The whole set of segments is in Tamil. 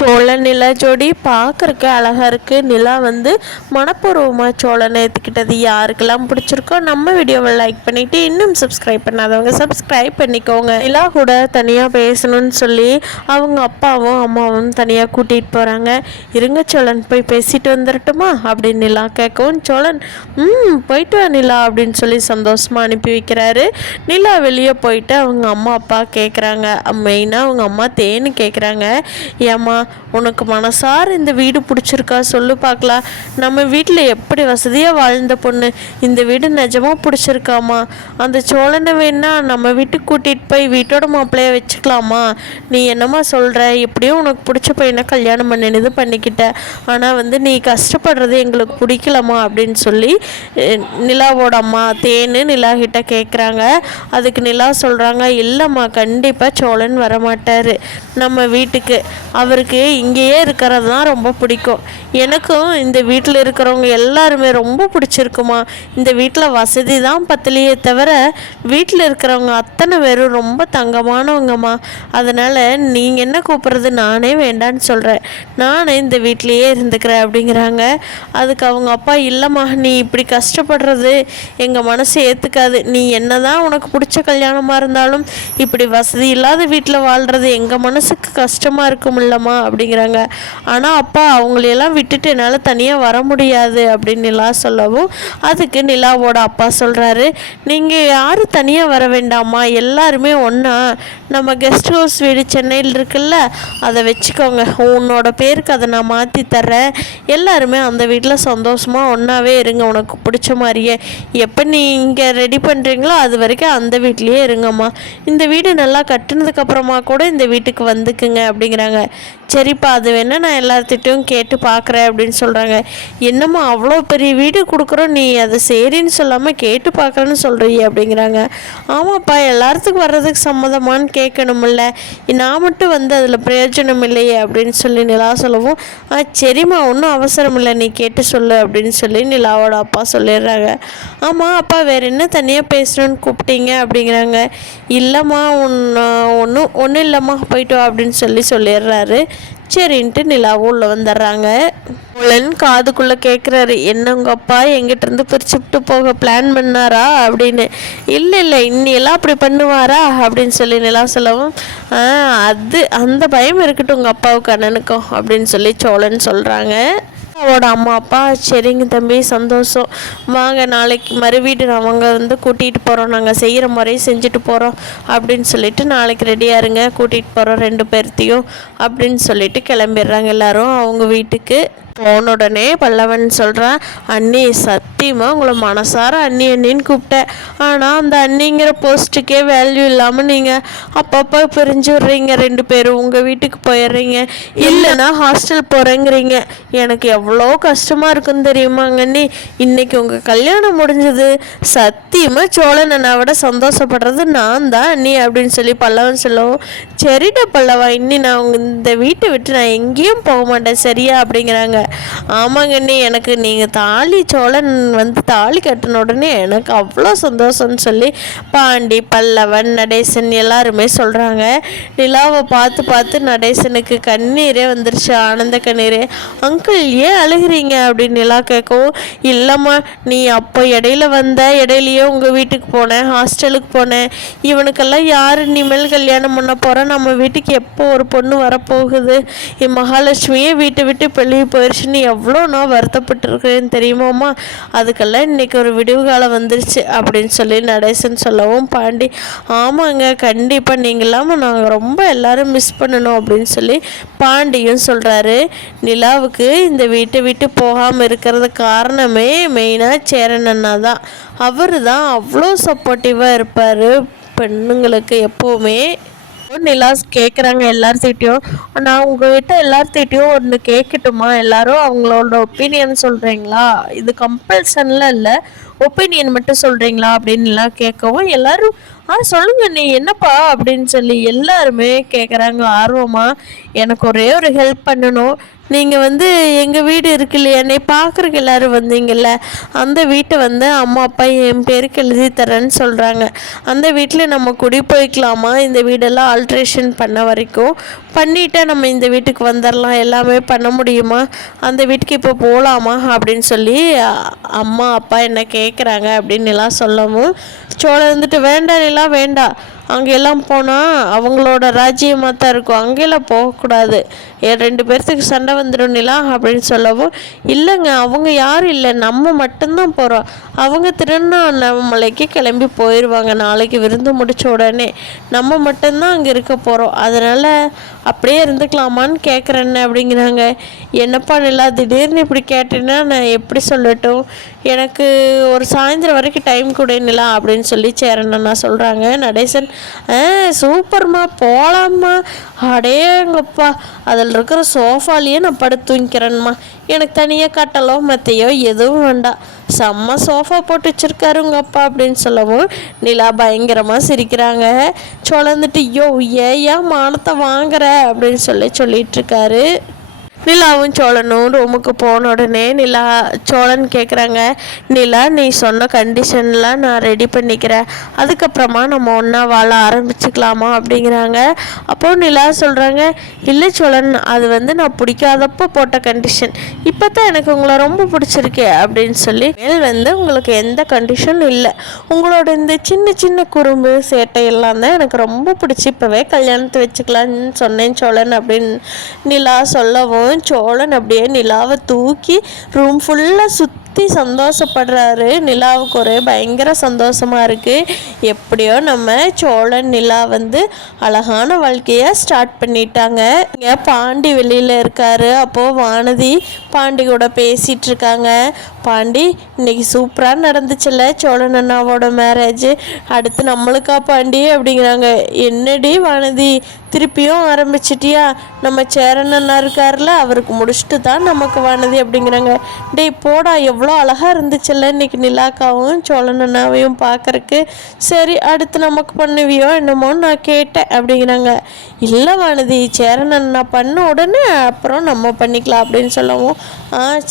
சோழன் நிலா ஜோடி பார்க்குறக்கு அழகாக இருக்குது. நிலா வந்து மனப்பூர்வமாக சோழனை ஏற்றுக்கிட்டது யாருக்கெல்லாம் பிடிச்சிருக்கோ நம்ம வீடியோவை லைக் பண்ணிவிட்டு இன்னும் சப்ஸ்கிரைப் பண்ணாதவங்க சப்ஸ்கிரைப் பண்ணிக்கோங்க. நிலா கூட தனியாக பேசணும்னு சொல்லி அவங்க அப்பாவும் அம்மாவும் தனியாக கூட்டிகிட்டு போகிறாங்க. இருங்க சோழன் போய் பேசிட்டு வந்துடட்டுமா அப்படின்னு நிலா கேட்கவும் சோழன் போயிட்டு வா நிலா அப்படின்னு சொல்லி சந்தோஷமாக அனுப்பி வைக்கிறாரு. நிலா வெளியே போயிட்டு அவங்க அம்மா அப்பா கேட்குறாங்க. மெயினாக அவங்க அம்மா தேன்னு கேட்குறாங்க. ஏம்மா உனக்கு மனசார இந்த வீடு பிடிச்சிருக்கா சொல்லு பார்க்கலாம். நம்ம வீட்டில் எப்படி வசதியாக வாழ்ந்த பொண்ணு இந்த வீடு நிஜமாக பிடிச்சிருக்காமா? அந்த சோழனை வேணா நம்ம வீட்டுக்கு கூட்டிகிட்டு போய் வீட்டோட மாப்பிள்ளைய வச்சுக்கலாமா? நீ என்னம்மா சொல்கிற? எப்படியும் உனக்கு பிடிச்ச பையனை கல்யாணம் பண்ணினது பண்ணிக்கிட்ட. ஆனால் வந்து நீ கஷ்டப்படுறது எங்களுக்கு பிடிக்கலம்மா அப்படின்னு சொல்லி நிலாவோட அம்மா தேனு நிலா கிட்ட கேட்குறாங்க. அதுக்கு நிலா சொல்கிறாங்க, இல்லைம்மா கண்டிப்பாக சோழன் வரமாட்டார் நம்ம வீட்டுக்கு. அவருக்கு இங்கேயே இருக்கிறது தான் ரொம்ப பிடிக்கும். எனக்கும் இந்த வீட்டில் இருக்கிறவங்க எல்லாருமே ரொம்ப பிடிச்சிருக்குமா. இந்த வீட்டில் வசதி தான் பத்தலையே தவிர வீட்டில் இருக்கிறவங்க அத்தனை பேரும் ரொம்ப தங்கமானவங்கம்மா. அதனால் நீங்கள் என்ன கூப்பிட்றது நானே வேண்டான்னு சொல்கிறேன். நானே இந்த வீட்லேயே இருந்துக்கிறேன் அப்படிங்கிறாங்க. அதுக்கு அவங்க அப்பா, இல்லைம்மா நீ இப்படி கஷ்டப்படுறது எங்கள் மனசு ஏற்றுக்காது. நீ என்ன தான் உனக்கு பிடிச்ச கல்யாணமாக இருந்தாலும் இப்படி வசதி இல்லாத வீட்டில் வாழ்கிறது எங்கள் மனசுக்கு கஷ்டமாக இருக்குமில்லம்மா அப்படிங்கிறாங்க. ஆனால் அப்பா அவங்களையெல்லாம் விட்டுட்டு என்னால் தனியாக வர முடியாது அப்படின்னு நிலா சொல்லவும் அதுக்கு நிலாவோட அப்பா சொல்கிறாரு, நீங்கள் யாரும் தனியாக வர வேண்டாமா, எல்லாருமே ஒன்றா நம்ம கெஸ்ட் ஹவுஸ் வீடு சென்னையில் இருக்குல்ல அதை வச்சுக்கோங்க. உன்னோட பேருக்கு அதை நான் மாற்றி தர்றேன். எல்லாருமே அந்த வீட்டில் சந்தோஷமாக ஒன்றாவே இருங்க. உனக்கு பிடிச்ச மாதிரியே எப்போ நீ இங்கே ரெடி பண்ணுறீங்களோ அது வரைக்கும் அந்த வீட்லேயே இருங்கம்மா. இந்த வீடு நல்லா கட்டுனதுக்கப்புறமா கூட இந்த வீட்டுக்கு வந்துக்குங்க அப்படிங்கிறாங்க. சரிப்பா அது வேணா நான் எல்லார்த்திட்டையும் கேட்டு பார்க்குறேன் அப்படின்னு சொல்கிறாங்க. என்னம்மா அவ்வளோ பெரிய வீடு கொடுக்குறோம், நீ அதை சரின்னு சொல்லாமல் கேட்டு பார்க்குறேன்னு சொல்கிறீ அப்படிங்கிறாங்க. ஆமாப்பா எல்லாத்துக்கும் வர்றதுக்கு சம்மதமானு கேட்கணுமில்ல, நான் மட்டும் வந்து அதில் பிரயோஜனம் இல்லையே அப்படின்னு சொல்லி நிலா சொல்லவும் சரிம்மா ஒன்றும் அவசரம் இல்லை நீ கேட்டு சொல்லு அப்படின்னு சொல்லி நிலாவோட அப்பா சொல்லிடுறாங்க. ஆமாம் அப்பா வேறு என்ன தனியாக பேசணுன்னு கூப்பிட்டீங்க அப்படிங்கிறாங்க. இல்லைம்மா ஒன்றும் இல்லைம்மா போயிட்டு வா அப்படின்னு சொல்லிடுறாரு. சரின்ட்டு நிலாவும் உள்ள வந்துடுறாங்க. சோழன் காதுக்குள்ளே கேட்குறாரு, என்ன உங்கள் அப்பா எங்கிட்டேருந்து பிரிச்சுட்டு போக பிளான் பண்ணாரா அப்படின்னு. இல்லை இன்னியெல்லாம் அப்படி பண்ணுவாரா அப்படின்னு சொல்லி நிலா சொல்லவும் அது அந்த பயம் இருக்கட்டும் உங்கள் அப்பாவுக்கு அண்ணனுக்கும் அப்படின்னு சொல்லி சோழன் சொல்கிறாங்க. அவரோட அம்மா அப்பா சரிங்க தம்பி சந்தோஷம், வாங்க நாளைக்கு மறுவீடு அவங்க வந்து கூட்டிகிட்டு போகிறோம், நாங்கள் செய்கிற முறையை செஞ்சுட்டு போகிறோம் அப்படின்னு சொல்லிட்டு நாளைக்கு ரெடியாக இருங்க கூட்டிகிட்டு போகிறோம் 2 பேர்த்தையும் அப்படின்னு சொல்லிட்டு கிளம்பிடுறாங்க எல்லாரும் அவங்க வீட்டுக்கு. போன உடனே பல்லவன் சொல்கிறான், அண்ணி சத்தியமாக உங்களை மனசார அண்ணின்னு கூப்பிட்டேன். ஆனால் அந்த அண்ணிங்கிற போஸ்ட்டுக்கே வேல்யூ இல்லாமல் நீங்கள் அப்பப்போ பிரிஞ்சு விட்றீங்க 2 பேரும் உங்கள் வீட்டுக்கு போயிடுறீங்க, இல்லைன்னா ஹாஸ்டல் போகிறேங்கிறீங்க. எனக்கு எவ்வளோ கஷ்டமாக இருக்குன்னு தெரியுமாங்க அண்ணி. இன்றைக்கி உங்கள் கல்யாணம் முடிஞ்சது, சத்தியமாக சோழன் அண்ணா விட சந்தோஷப்படுறது நான் தான் அண்ணி அப்படின்னு சொல்லி பல்லவன் சொல்லவும் சரிடா பல்லவா இன்னி நான் இந்த வீட்டை விட்டு நான் எங்கேயும் போக மாட்டேன் சரியா அப்படிங்கிறாங்க. ஆமாங்க அண்ணி எனக்கு நீங்கள் சோழன் வந்து தாலி கட்டின உடனே எனக்கு அவ்வளோ சந்தோஷம்னு சொல்லி பாண்டி பல்லவன் நடேசன் எல்லாருமே சொல்கிறாங்க. நிலாவை பார்த்து நடேசனுக்கு கண்ணீரே வந்துருச்சு, ஆனந்த கண்ணீரே. அங்கிள் ஏன் அழுகிறீங்க அப்படின்னு நிலா கேட்கவும், இல்லைம்மா நீ அப்போ இடையிலையே உங்கள் வீட்டுக்கு போனேன், ஹாஸ்டலுக்கு போனேன், இவனுக்கெல்லாம் யார் இனிமேல் கல்யாணம் பண்ண போகிறேன், நம்ம வீட்டுக்கு எப்போ ஒரு பொண்ணு வரப்போகுது, என் மகாலட்சுமியே வீட்டை விட்டு வெளியே போயிடுச்சுன்னு எவ்வளோ நான் வருத்தப்பட்டிருக்கேன்னு தெரியுமாம்மா. அதுக்கெல்லாம் இன்றைக்கி ஒரு விடிவு காலம் வந்துருச்சு அப்படின்னு சொல்லி நடேசன் சொல்லவும் பாண்டி ஆமாங்க கண்டிப்பாக நீங்கள் இல்லாமல் நாங்கள் ரொம்ப எல்லோரும் மிஸ் பண்ணணும் அப்படின்னு சொல்லி பாண்டியும் சொல்கிறாரு. நிலாவுக்கு இந்த வீட்டை விட்டு போகாமல் இருக்கிறது காரணமே மெயினாக சேரன் அண்ணா தான். அவர் தான் அவ்வளோ சப்போர்ட்டிவாக இருப்பார் பெண்ணுங்களுக்கு எப்போவுமே. நிலா கேட்குறாங்க எல்லார்த்திட்டையும், நான் உங்கள்கிட்ட எல்லார்த்திட்டையும் ஒன்று கேட்கட்டுமா, எல்லாரும் அவங்களோட ஒப்பீனியன் சொல்கிறீங்களா, இது கம்பல்சன்லாம் இல்லை ஒப்பீனியன் மட்டும் சொல்கிறீங்களா அப்படின்னு எல்லாம் கேட்கவும் எல்லாரும் சொல்லுங்க நீ என்னப்பா அப்படின்னு சொல்லி எல்லாருமே கேட்குறாங்க ஆர்வமாக. எனக்கு ஒரே ஒரு ஹெல்ப் பண்ணணும், நீங்கள் வந்து எங்கள் வீடு இருக்கு இல்லையா, என்னை பார்க்குறக்கு எல்லோரும் வந்தீங்கல்ல, அந்த வீட்டை வந்து அம்மா அப்பா என் பேருக்கு எழுதி தரேன்னு சொல்கிறாங்க. அந்த வீட்டில் நம்ம குடி போய்க்கலாமா, இந்த வீடெல்லாம் ஆல்ட்ரேஷன் பண்ண வரைக்கும் பண்ணிவிட்டா நம்ம இந்த வீட்டுக்கு வந்துடலாம், எல்லாமே பண்ண முடியுமா, அந்த வீட்டுக்கு இப்போ போகலாமா அப்படின்னு சொல்லி அம்மா அப்பா என்ன கேட்குறாங்க அப்படின்னு எல்லாம் சொல்லவும் சோழன் வந்துட்டு வேண்டாம் எல்லாம் வேண்டாம், அங்கெல்லாம் போனால் அவங்களோட ராஜ்யமாக தான் இருக்கும், அங்கெல்லாம் போகக்கூடாது, 2 பேர்த்துக்கு சண்டை வந்துடும் நிலா அப்படின்னு சொல்லவும், இல்லைங்க அவங்க யாரும் இல்லை, நம்ம மட்டும்தான் போகிறோம், அவங்க திருவண்ணாமலைக்கு கிளம்பி போயிடுவாங்க நாளைக்கு விருந்து முடித்த உடனே, நம்ம மட்டும்தான் அங்கே இருக்க போகிறோம், அதனால் அப்படியே இருந்துக்கலாமான்னு கேட்குறேன்னு அப்படிங்கிறாங்க. என்னப்பா நிலா திடீர்னு இப்படி கேட்டேன்னா நான் எப்படி சொல்லட்டும், எனக்கு ஒரு சாயந்தரம் வரைக்கும் டைம் கொடு நிலா அப்படின்னு சொல்லி சேரண்ணா சொல்கிறாங்க. நடேசன் சூப்பர்மா போகலாம்மா, அடேங்கப்பா அதில் இருக்கிற சோஃபாலேயே நான் படுத்து தூங்கிக்கிறேன்மா, எனக்கு தனியாக கட்டலோ மத்தையோ எதுவும் வேண்டாம், செம்ம சோஃபா போட்டு வச்சுருக்காரு உங்கள் அப்பா அப்படின்னு சொல்லவும் நிலா பயங்கரமாக சிரிக்கிறாங்க. சொலந்துட்டு ஏன் மானத்தை வாங்குற அப்படின்னு சொல்லிட்டுருக்காரு. நிலாவும் சோழனும் ரூமுக்கு போன உடனே சோழன் கேட்குறாங்க, நிலா நீ சொன்ன கண்டிஷன்லாம் நான் ரெடி பண்ணிக்கிறேன், அதுக்கப்புறமா நம்ம ஒன்றா வாழ ஆரம்பிச்சுக்கலாமா அப்படிங்கிறாங்க. அப்போது நிலா சொல்கிறாங்க, இல்லை சோழன் அது வந்து நான் பிடிக்காதப்போ போட்ட கண்டிஷன், இப்போ தான் எனக்கு உங்களை ரொம்ப பிடிச்சிருக்கு அப்படின்னு சொல்லி மேல் வந்து உங்களுக்கு எந்த கண்டிஷனும் இல்லை, உங்களோட இந்த சின்ன சின்ன குறும்பு சேட்டையெல்லாம் தான் எனக்கு ரொம்ப பிடிச்சி இப்போவே கல்யாணத்தை வச்சுக்கலான்னு சொன்னேன் சோழன் அப்படின்னு நிலா சொல்லவும் சோழன் அப்படியே நிலாவை தூக்கி ரூம் ஃபுல்லாக சுற்றி சந்தோஷப்படுறாரு. நிலாவுக்கு ஒரே பயங்கர சந்தோஷமாக இருக்குது. எப்படியோ நம்ம சோழன் நிலா வந்து அழகான வாழ்க்கையை ஸ்டார்ட் பண்ணிட்டாங்க. இங்கே பாண்டி வெளியில் இருக்காரு. அப்போது வானதி பாண்டி கூட பேசிகிட்டு இருக்காங்க. பாண்டி இன்னைக்கு சூப்பராக நடந்துச்சுல்ல சோழன் அண்ணாவோட மேரேஜ், அடுத்து நம்மளுக்கா பாண்டி அப்படிங்கிறாங்க. என்னடி வானதி திருப்பியும் ஆரம்பிச்சிட்டியா, நம்ம சேரன் அண்ணா இருக்கார்ல அவருக்கு முடிச்சுட்டு தான் நமக்கு வானதி அப்படிங்கிறாங்க. டேய் போடா, எவ்வளோ அழகாக இருந்துச்சுல்ல இன்னைக்கு நிலாக்காவும் சோழன் அண்ணாவையும் பார்க்குறக்கு, சரி அடுத்து நமக்கு பண்ணுவியோ என்னமோன்னு நான் கேட்டேன் அப்படிங்கிறாங்க. இல்லை வானதி சேரன் அண்ணா பண்ண உடனே அப்புறம் நம்ம பண்ணிக்கலாம் அப்படின்னு சொல்லவும்,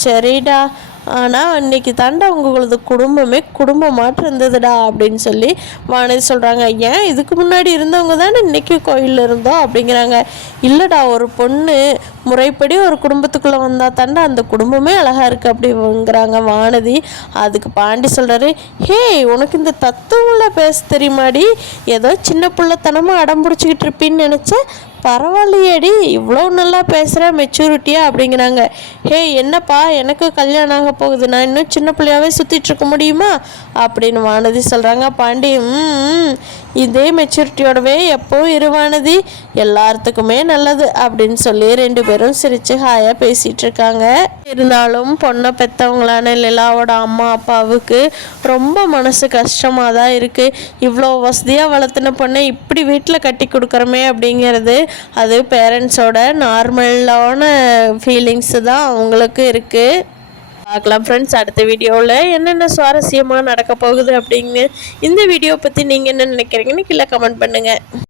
சரிடா, ஆனால் அன்றைக்கி தாண்டா உங்களது குடும்பமே குடும்பமாட்டு இருந்ததுடா அப்படின்னு சொல்லி வானதி சொல்கிறாங்க. ஏன் இதுக்கு முன்னாடி இருந்தவங்க தானே இன்றைக்கி கோயிலில் இருந்தோம் அப்படிங்கிறாங்க. இல்லைடா, ஒரு பொண்ணு முறைப்படி ஒரு குடும்பத்துக்குள்ளே வந்தால் தாண்டா அந்த குடும்பமே அழகாக இருக்குது அப்படிங்கிறாங்க வானதி. அதுக்கு பாண்டி சொல்கிறாரு, ஹே உனக்கு இந்த தத்துவங்களை பேச தெரியுமாடி, ஏதோ சின்ன பிள்ளைத்தனமாக அடம் பிடிச்சிக்கிட்டு இருப்பின்னு நினச்சேன், பரவாயில்லையேடி இவ்வளோ நல்லா பேசுகிற மெச்சூரிட்டியா அப்படிங்கிறாங்க. ஹே என்னப்பா எனக்கு கல்யாணம் ஆக போகுது, நான் இன்னும் சின்ன பிள்ளையாவே சுற்றிட்டு இருக்க முடியுமா அப்படின்னு வானதி சொல்கிறாங்க. பாண்டி இதே மெச்சூரிட்டியோடவே எப்போவும் இருவானதி, எல்லாத்துக்குமே நல்லது அப்படின்னு சொல்லி 2 பேரும் சிரித்து ஹாயாக பேசிகிட்டு இருக்காங்க. இருந்தாலும் பொண்ணை பெற்றவங்களான நிலாவோட அம்மா அப்பாவுக்கு ரொம்ப மனசு கஷ்டமாக தான் இருக்குது. இவ்வளோ வசதியாக வளர்த்துன பொண்ணை இப்படி வீட்டில் கட்டி கொடுக்குறமே அப்படிங்கிறது அது பேரண்ட்ஸோட நார்மலான ஃபீலிங்ஸு தான் அவங்களுக்கு இருக்குது. பார்க்கலாம் ஃப்ரெண்ட்ஸ், அடுத்த வீடியோவில் என்னென்ன சுவாரஸ்யமாக நடக்க போகுது அப்படிங்க. இந்த வீடியோ பற்றி நீங்கள் என்ன நினைக்கிறீங்கன்னு கீழே கமெண்ட் பண்ணுங்கள்.